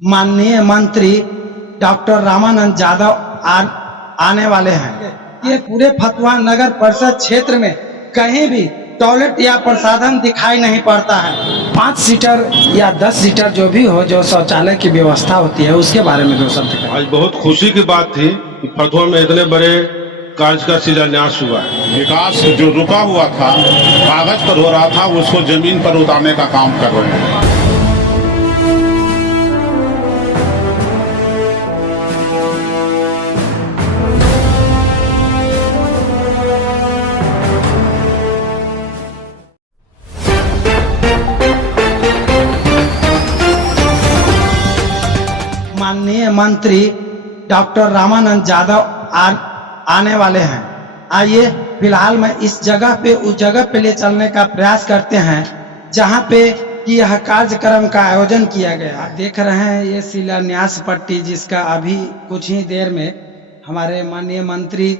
माननीय मंत्री डॉक्टर रामानंद यादव आने वाले हैं। ये पूरे फतुहा नगर परिषद क्षेत्र में कहीं भी टॉयलेट या प्रसाधन दिखाई नहीं पड़ता है। 5 सीटर या 10 सीटर जो भी हो, जो शौचालय की व्यवस्था होती है, उसके बारे में 2 शब्द कहें। आज बहुत खुशी की बात थी कि फतुहा में इतने बड़े कार्य का शिलान्यास हुआ है। विकास जो रुका हुआ था, कागज पर हो रहा था, उसको जमीन पर उतारने का काम कर रहे हैं। माननीय मंत्री डॉक्टर रामानंद यादव आने वाले हैं। आइए फिलहाल मैं इस जगह पे उस जगह पे ले चलने का प्रयास करते हैं जहां पे कि यह कार्यक्रम का आयोजन किया गया। देख रहे हैं ये शिलान्यास पट्टी, जिसका अभी कुछ ही देर में हमारे माननीय मंत्री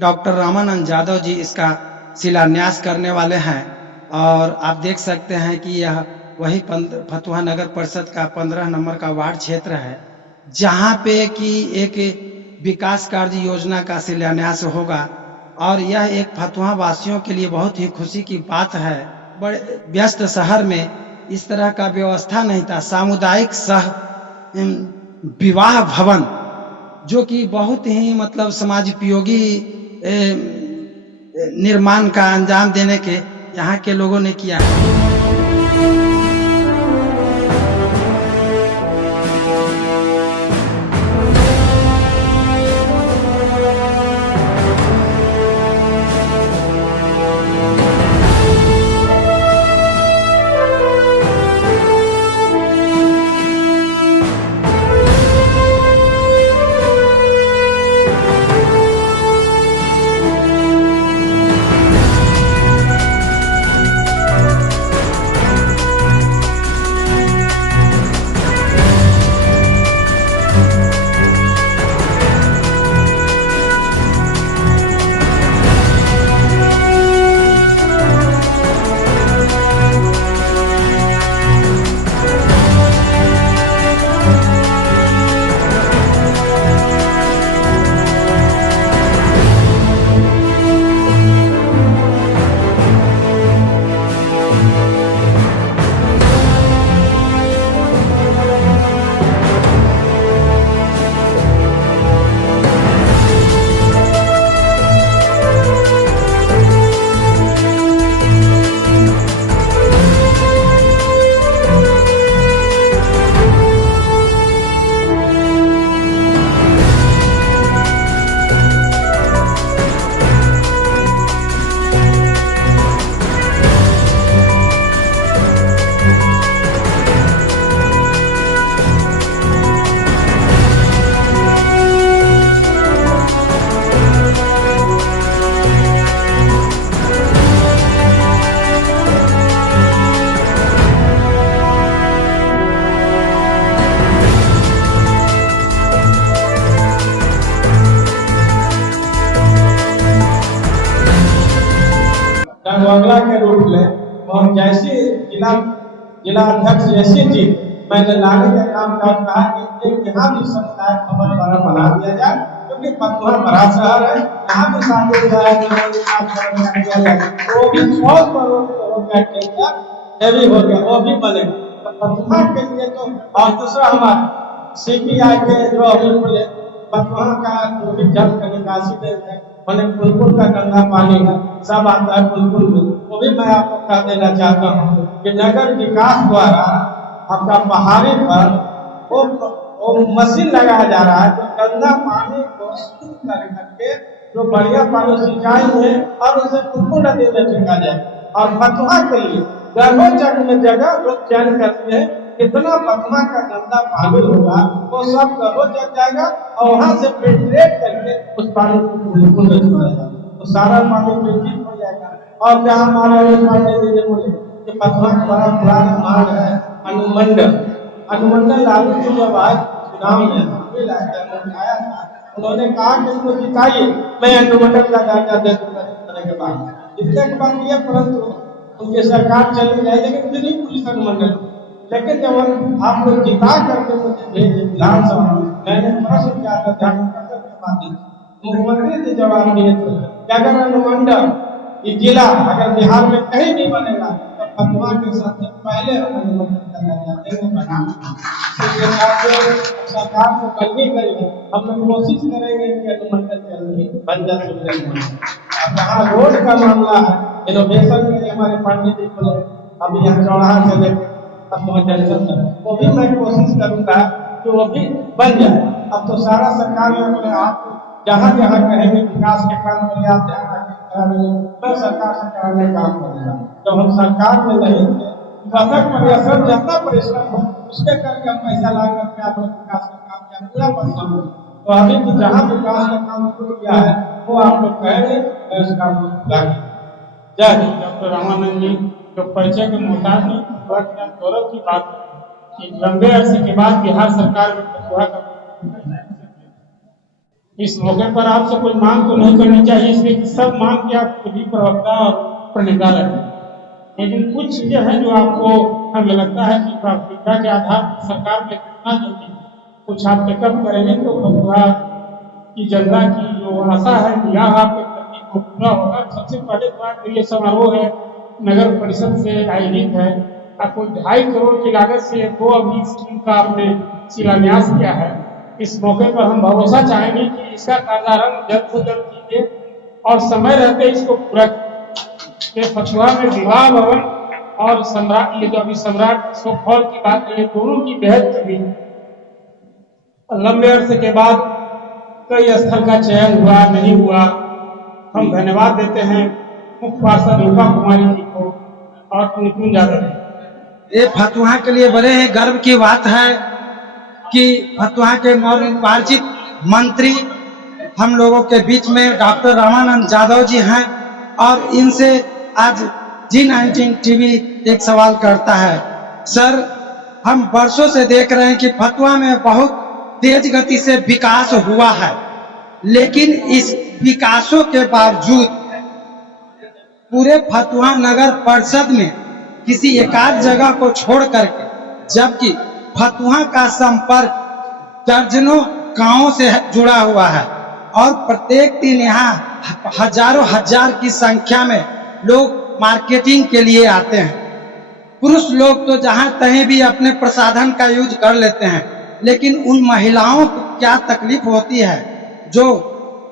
डॉक्टर रामानंद यादव जी इसका शिलान्यास करने वाले हैं। और आप देख सकते हैं कि यह वही फतुहा नगर परिषद का 15 नंबर का वार्ड क्षेत्र है, जहां पे कि एक विकास कार्य योजना का शिलान्यास होगा। और यह एक फतुहा वासियों के लिए बहुत ही खुशी की बात है। बड़े व्यस्त शहर में इस तरह का व्यवस्था नहीं था। सामुदायिक सह विवाह भवन, जो कि बहुत ही मतलब समाजोपयोगी निर्माण का अंजाम देने के यहाँ के लोगों ने किया है। बंगला के रूप में और जैसे जिला अध्यक्ष जैसे थी, मैंने लाने का काम कहा कि यहाँ भी समुदाय भवन द्वारा बना दिया जाए, क्योंकि फतुहा बड़ा शहर है। यहाँ भी शादी किया जाए, वो भी 100 करोड़ हो गया, वो भी बनेगा फतुहा के लिए। तो और दूसरा हमारा CPI के जो अभी बोले फतुहा का जो भी जल का निकासी है, मैंने पुलपुल का गंदा पानी है, सब आता है पुलपुल में, वो भी मैं आपको कह देना चाहता हूँ कि नगर विकास द्वारा आपका पहाड़ी पर वो मशीन लगाया जा रहा है, जो गंदा पानी को शुद्ध करके जो बढ़िया पानी सिंचाई है और उसे पुलपुल नदी में फेंका जाए। और फतुहा के लिए गर्भोचक में जगह लोग चयन करते हैं, कितना फतुहा का गंदा पानी होगा वो सब गर्भोचक जाएगा और वहां से फिल्ट्रेट करके उस पानी को पुलपुल में छोड़ेगा, तो सारा पानी फिल्ट्रेट हो जाएगा। और जहाँ हमारे पांडे जी ने बोले कि फतुहा का बड़ा पुराना मार्ग है अनुमंडल लालू जी जब आज चुनाव में आया था, उन्होंने कहा कि इसको जिताइए, मैं अनुमंडल का दर्जा दे दूंगा के बाद। जितने के बाद किया, परंतु उनकी सरकार चली जाए, लेकिन फिर भी पुलिस अनुमंडल लेकिन जब आप लोग जिता करके मुझे भेजे विधानसभा में, मैंने प्रश्न किया था ध्यानाकर्षण के माध्यम से, मुख्यमंत्री जी जवाब दिए थे कि अगर अनुमंडल ये जिला अगर बिहार में कहीं भी बनेगा तो फतवा के सबसे पहले अनुमंडल करना चाहते हैं बनाना। इसके साथ सरकार को कल्पी करेंगे, हम लोग कोशिश करेंगे कि अनुमंडल जल्दी बन जाए। अब जहाँ रोड का मामला है, इनोवेशन के लिए हमारे पंडित जी बोले अभी यहाँ चौराहा से लेकर वो भी मैं कोशिश करूंगा कि वो भी बन जाए। अब तो सारा सरकार में बोले आप जहाँ जहाँ कहेंगे विकास के काम करिए, आप ध्यान मैं सरकार से कराने काम करूंगा। जब हम सरकार में नहीं थे अथक परिश्रम जितना परिश्रम हो उसके करके हम पैसा ला करके आप विकास का काम किया, पूरा परिश्रम। तो अभी तो जहाँ विकास का काम शुरू किया है वो आप लोग कहेंगे मैं उस काम को लागे। जय डॉक्टर रामानंद जी जो परिचय के मोहताज नहीं, गौरव की बात कि लंबे अरसे के बाद बिहार सरकार में फतवा का इस मौके पर आपसे कोई मांग तो नहीं करनी चाहिए, इसलिए कि सब मांग के आप खुद ही प्रवक्ता और प्रणेता रहे, लेकिन कुछ चीजें हैं जो आपको हमें लगता है कि प्राथमिकता के आधार पर सरकार में कितना जल्दी कुछ आप टेकअप करेंगे तो फतवा की जनता की जो आशा है या आपके प्रति वो पूरा होगा। सबसे पहले बात ये समारोह है नगर परिषद से आयोजित है, कोई 2.5 करोड़ की लागत से 2 अभी स्कीम का आपने शिलान्यास किया है। इस मौके पर हम भरोसा चाहेंगे कि इसका कार्यान्वयन जल्द से जल्द कीजिए और समय रहते इसको पूरा के फतवा में विवाह भवन और सम्राट, ये जो अभी सम्राट अशोक हॉल की बात करें, दोनों की बेहद कभी लंबे अरसे के बाद कई स्थल का चयन हुआ नहीं हुआ। हम धन्यवाद देते हैं मुख्य पार्षद रूपा कुमारी जी को और कुंकुम यादव। ये फतवा के लिए बड़े ही गर्व की बात है कि फतवा के नवनिर्वाचित मंत्री हम लोगों के बीच में डॉक्टर रामानंद यादव जी हैं और इनसे आज G19 टीवी एक सवाल करता है। सर, हम वर्षों से देख रहे हैं कि फतवा में बहुत तेज गति से विकास हुआ है, लेकिन इस विकासों के बावजूद पूरे फतवा नगर परिषद में किसी एकाध जगह को छोड़ करके, जबकि फतवा का संपर्क दर्जनों गांवों से जुड़ा हुआ है और प्रत्येक दिन यहाँ हजारों हजार की संख्या में लोग मार्केटिंग के लिए आते हैं। पुरुष लोग तो जहाँ तहीं भी अपने प्रसाधन का यूज कर लेते हैं, लेकिन उन महिलाओं को क्या तकलीफ होती है जो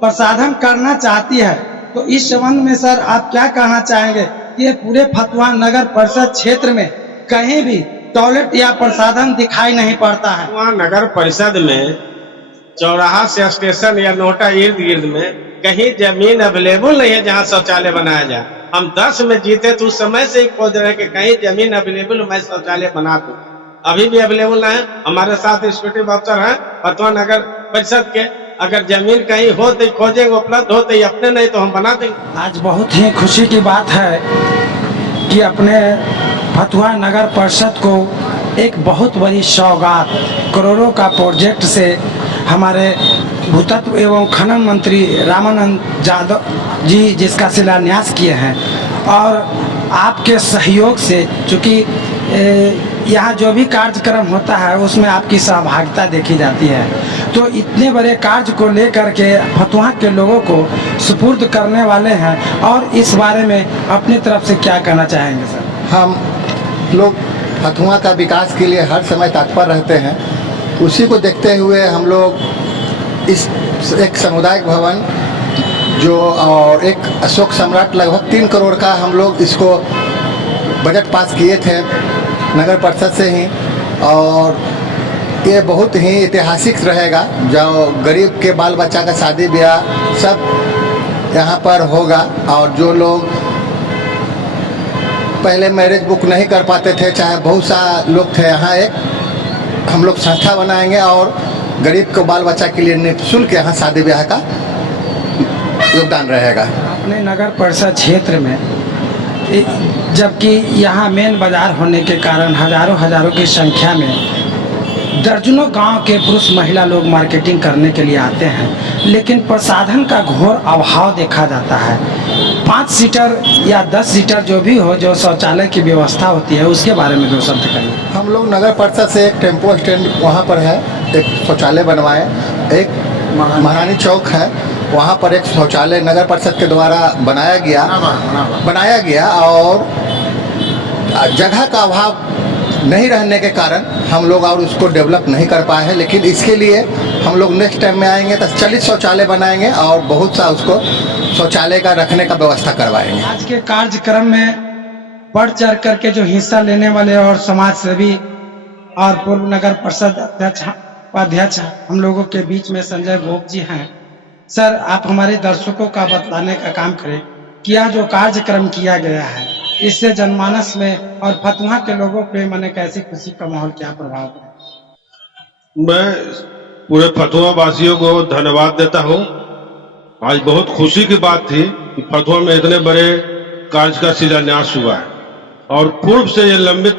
प्रसाधन करना चाहती है। तो इस संबंध में सर आप क्या कहना चाहेंगे कि ये पूरे फतवा नगर परिषद क्षेत्र में कहीं भी टॉयलेट या प्रसाधन दिखाई नहीं पड़ता है? वहाँ नगर परिषद में चौराहा से स्टेशन या नोटा इर्द गिर्द में कहीं जमीन अवेलेबल नहीं है जहाँ शौचालय बनाया जाए। हम 10 में जीते तो उस समय से ही खोज रहे कि कहीं जमीन अवेलेबल मैं शौचालय बना दूं, अभी भी अवेलेबल नहीं है। हमारे साथ एग्जीक्यूटिव अफसर हैं फतवा नगर परिषद के, अगर जमीन कहीं हो तो खोजेंगे, उपलब्ध हो तो अपने, नहीं तो हम बना देंगे। आज बहुत ही खुशी की बात है कि अपने फतवा नगर परिषद को एक बहुत बड़ी सौगात करोड़ों का प्रोजेक्ट से हमारे भूतत्व एवं खनन मंत्री रामानंद यादव जी जिसका शिलान्यास किए हैं और आपके सहयोग से, चूँकि यहाँ जो भी कार्यक्रम होता है उसमें आपकी सहभागिता देखी जाती है, तो इतने बड़े कार्य को लेकर के फतवा के लोगों को सुपुर्द करने वाले हैं और इस बारे में अपनी तरफ से क्या कहना चाहेंगे सर? हम लोग फतवा का विकास के लिए हर समय तत्पर रहते हैं। उसी को देखते हुए हम लोग इस एक सामुदायिक भवन जो और एक अशोक सम्राट लगभग 3 करोड़ का हम लोग इसको बजट पास किए थे नगर परिषद से ही, और ये बहुत ही ऐतिहासिक रहेगा। जो गरीब के बाल बच्चा का शादी ब्याह सब यहाँ पर होगा और जो लोग पहले मैरिज बुक नहीं कर पाते थे, चाहे बहुत सा लोग थे, यहाँ एक हम लोग संस्था बनाएंगे और गरीब को बाल बच्चा के लिए निःशुल्क यहाँ शादी ब्याह का योगदान रहेगा। अपने नगर परिषद क्षेत्र में जबकि यहाँ मेन बाजार होने के कारण हजारों की संख्या में दर्जनों गांव के पुरुष महिला लोग मार्केटिंग करने के लिए आते हैं, लेकिन प्रसाधन का घोर अभाव देखा जाता है। 5 सीटर या 10 सीटर जो भी हो, जो शौचालय की व्यवस्था होती है, उसके बारे में 2 शब्द कहिए। हम लोग नगर परिषद से एक टेम्पो स्टैंड वहाँ पर है, एक शौचालय बनवाए। एक महारानी चौक है, वहाँ पर एक शौचालय नगर परिषद के द्वारा बनाया गया और जगह का अभाव नहीं रहने के कारण हम लोग और उसको डेवलप नहीं कर पाए हैं। लेकिन इसके लिए हम लोग नेक्स्ट टाइम में आएंगे तो 40 शौचालय बनाएंगे और बहुत सा उसको शौचालय का रखने का व्यवस्था करवाएंगे। आज के कार्यक्रम में बढ़ चढ़ करके जो हिस्सा लेने वाले और समाज सेवी और पूर्व नगर परिषद उपाध्यक्ष हम लोगों के बीच में संजय भोग जी हैं। सर, आप हमारे दर्शकों का बतलाने का काम करें कि यह जो कार्यक्रम किया गया है, इससे जनमानस में और फतुहा के लोगों पे मैंने कैसी खुशी का माहौल, क्या प्रभाव है? मैं पूरे फतुहा वासियों को धन्यवाद देता हूँ। आज बहुत खुशी की बात थी कि फतुहा में इतने बड़े कार्य का शिलान्यास हुआ है और पूर्व से ये लंबित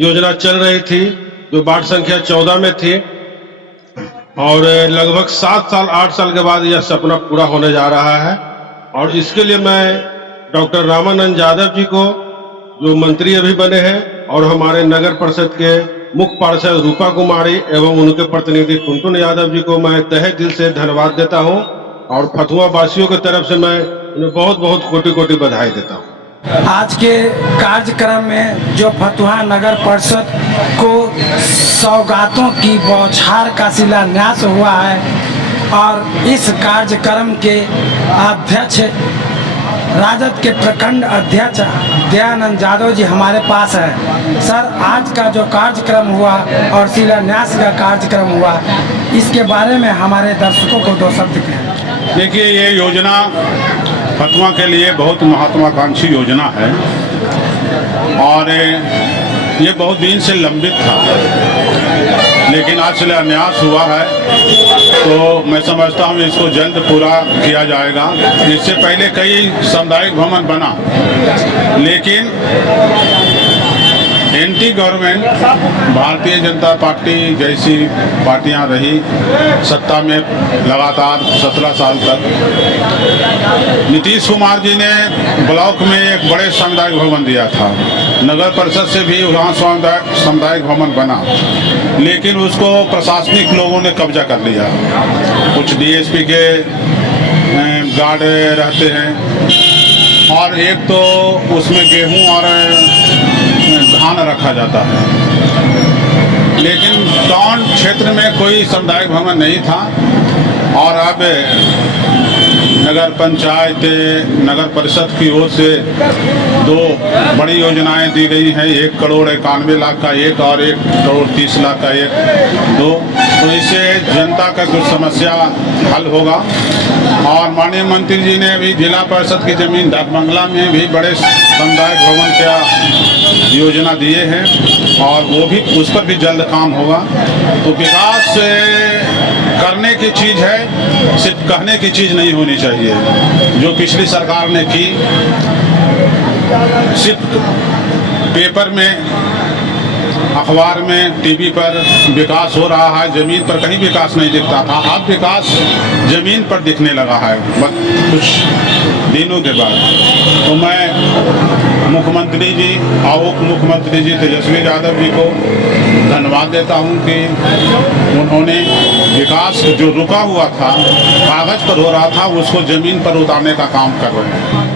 योजना चल रही थी जो वार्ड संख्या 14 में थी और लगभग 7 साल 8 साल के बाद यह सपना पूरा होने जा रहा है। और इसके लिए मैं डॉक्टर रामानंद यादव जी को, जो मंत्री अभी बने हैं, और हमारे नगर परिषद के मुख्य पार्षद रूपा कुमारी एवं उनके प्रतिनिधि टुनटुन यादव जी को मैं तहे दिल से धन्यवाद देता हूं और फतुहा वासियों की तरफ से मैं उन्हें बहुत बहुत कोटि कोटि बधाई देता हूं। आज के कार्यक्रम में जो फतुहा नगर परिषद को सौगातों की बौछार का शिलान्यास हुआ है और इस कार्यक्रम के अध्यक्ष राजद के प्रखंड अध्यक्ष दयानंद यादव जी हमारे पास है। सर, आज का जो कार्यक्रम हुआ और शिलान्यास का कार्यक्रम हुआ, इसके बारे में हमारे दर्शकों को 2 शब्द कहें। देखिए, ये योजना फतुहा के लिए बहुत महत्वाकांक्षी योजना है और ये बहुत दिन से लंबित था, लेकिन आज शिलान्यास हुआ है तो मैं समझता हूँ इसको जल्द पूरा किया जाएगा। इससे पहले कई सामुदायिक भवन बना, लेकिन anti government Bharatiya Janata party जैसी पार्टियां रही सत्ता में लगातार 17 साल तक। नीतीश कुमार जी ने ब्लॉक में एक बड़े सामुदायिक भवन दिया था, नगर परिषद से भी वहाँ सामुदायिक भवन बना, लेकिन उसको प्रशासनिक लोगों ने कब्जा कर लिया। कुछ डीएसपी के गार्ड रहते हैं और एक तो उसमें गेहूं और धान रखा जाता है, लेकिन टाउन क्षेत्र में कोई सामुदायिक भवन नहीं था। और अब नगर पंचायत नगर परिषद की ओर से 2 बड़ी योजनाएं दी गई हैं, 1 करोड़ 91 लाख का एक और 1 करोड़ 30 लाख का एक, 2। तो इससे जनता का कुछ समस्या हल होगा। और माननीय मंत्री जी ने भी जिला परिषद की जमीन डाकबंगला में भी बड़े सामुदायिक भवन का योजना दिए हैं और वो भी, उस पर भी जल्द काम होगा। तो विकास करने की चीज़ है, सिर्फ कहने की चीज़ नहीं होनी चाहिए। जो पिछली सरकार ने की, सिर्फ पेपर में, अखबार में, टीवी पर विकास हो रहा है, जमीन पर कहीं विकास नहीं दिखता था। अब विकास जमीन पर दिखने लगा है कुछ दिनों के बाद। तो मैं मुख्यमंत्री जी और उप मुख्यमंत्री जी तेजस्वी यादव जी को धन्यवाद देता हूं कि उन्होंने विकास जो रुका हुआ था, कागज पर हो रहा था, उसको जमीन पर उतारने का काम कर रहे हैं।